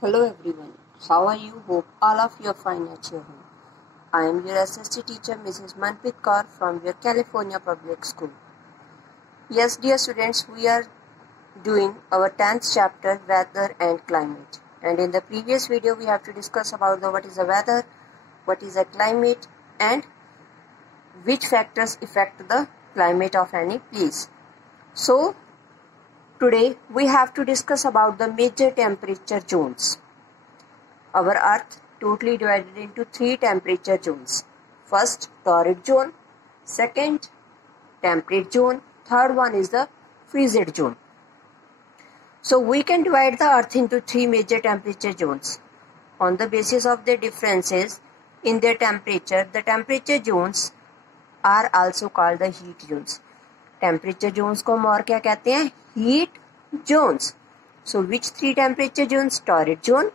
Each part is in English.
Hello everyone, how are you? Hope all of you are fine at your home. I am your SST teacher Mrs. Manpreet Kaur from your California Public School. Yes dear students, we are doing our 10th chapter Weather and Climate. And in the previous video we have to discuss about what is the weather, what is the climate and which factors affect the climate of any place. So today we have to discuss about the major temperature zones. Our earth totally divided into 3 temperature zones. First, torrid zone. Second, temperate zone. Third one is the frigid zone. So we can divide the earth into 3 major temperature zones. On the basis of the differences in their temperature, the temperature zones are also called the heat zones. Temperature zones को हम और क्या कहते हैं? Heat zones. So which 3 temperature zones? Torrid zone,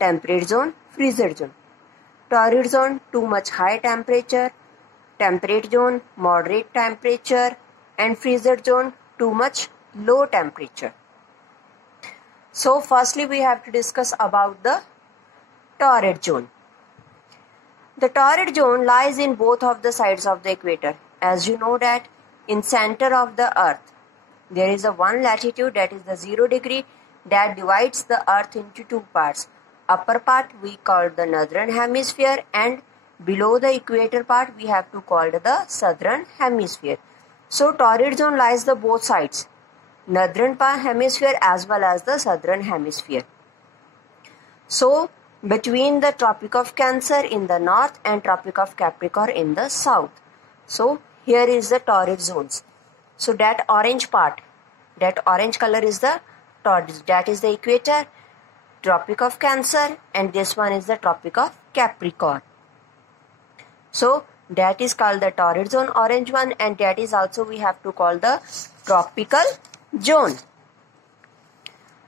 temperate zone, frigid zone. Torrid zone, too much high temperature. Temperate zone, moderate temperature. And frigid zone, too much low temperature. So firstly we have to discuss about the torrid zone. The torrid zone lies in both of the sides of the equator. As you know that in center of the earth there is a one latitude, that is the 0 degree, that divides the earth into 2 parts. Upper part we call the northern hemisphere and below the equator part we have to call the southern hemisphere. So torrid zone lies the both sides, northern hemisphere as well as the southern hemisphere. So between the Tropic of Cancer in the north and Tropic of Capricorn in the south. So here is the torrid zones. So that orange part, that orange color is the torrid, that is the equator, Tropic of Cancer, and this one is the Tropic of Capricorn. So that is called the torrid zone, orange one, and that is also we have to call the tropical zone.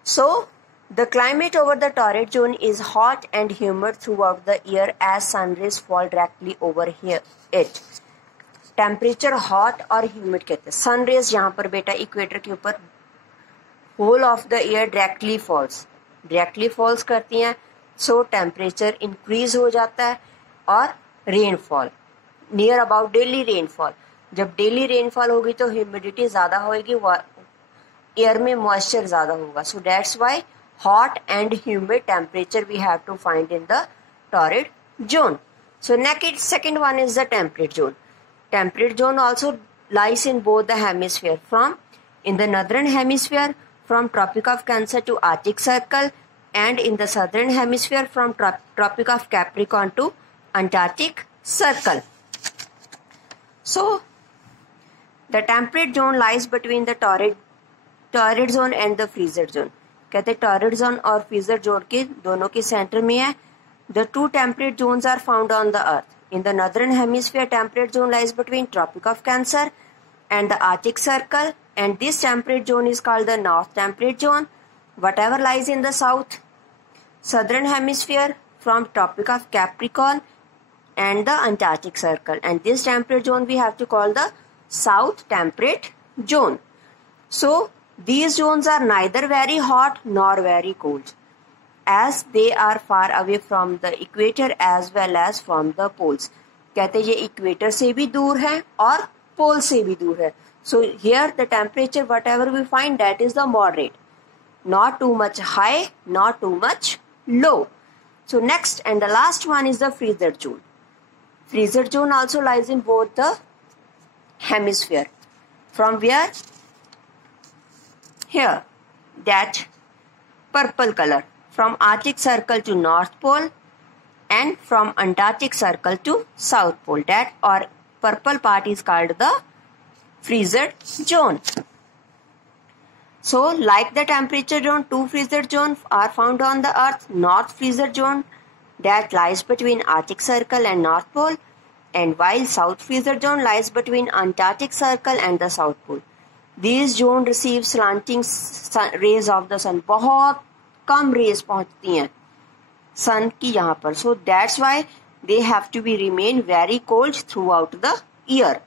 So the climate over the torrid zone is hot and humid throughout the year as sun rays fall directly over here it. Temperature hot और humid कहते हैं. Sun rays यहाँ पर बेटा equator के ऊपर whole of the year directly falls करती हैं. सो टेम्परेचर इंक्रीज हो जाता है और rainfall near about daily rainfall. जब डेली रेनफॉल होगी तो ह्यूमिडिटी ज़्यादा होगी, एयर में मॉइस्चर ज़्यादा होगा. So that's why hot and humid temperature we have to find in the torrid zone. So next, second one is the temperate zone. Temperate zone also lies in both the hemisphere. From in the northern hemisphere from Tropic of Cancer to Arctic Circle, and in the southern hemisphere from Tropic of Capricorn to Antarctic Circle. So the temperate zone lies between the torrid zone and the frigid zone. कहते हैं torrid zone और frigid zone के दोनों के centre में है. The 2 temperate zones are found on the earth. In the northern hemisphere temperate zone lies between tropic of cancer and the arctic circle, and this temperate zone is called the north temperate zone. Whatever lies in the south southern hemisphere from Tropic of Capricorn and the Antarctic Circle, and this temperate zone we have to call the South Temperate Zone. So these zones are neither very hot nor very cold, as they are far away from the equator as well as from the poles. कहते ये equator से भी दूर है और पोल से भी दूर है. So here the temperature whatever we find that is the moderate, not too much high, not too much low. So next and the last one is the frigid zone. Frigid zone also lies in both the hemisphere. From where? Here, that purple color, from Arctic Circle to North Pole and from Antarctic Circle to South Pole. That or purple part is called the frigid zone. So like the temperature zone, 2 frigid zones are found on the earth. North frigid zone that lies between Arctic Circle and North Pole, and while South frigid zone lies between Antarctic Circle and the South Pole. These zones receive slanting rays of the sun. बहुत कम raise पहुंचती हैं सन की यहाँ पर. So that's why they have to be remain very cold throughout the year.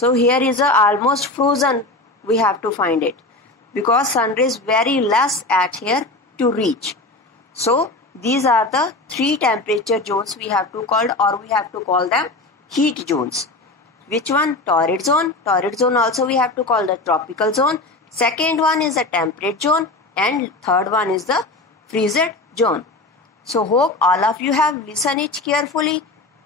So here is a almost frozen we have to find it, because sun rays very less at here to reach. So These are the three temperature zones we have to call them heat zones. Which one? Torrid zone. Torrid zone also we have to call the tropical zone. Second one is the temperate zone, and third one is the frigid zone. So hope all of you have listened it carefully.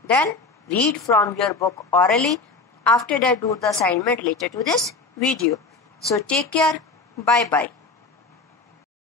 Then read from your book orally. After that, do the assignment related to this video. So take care. Bye bye.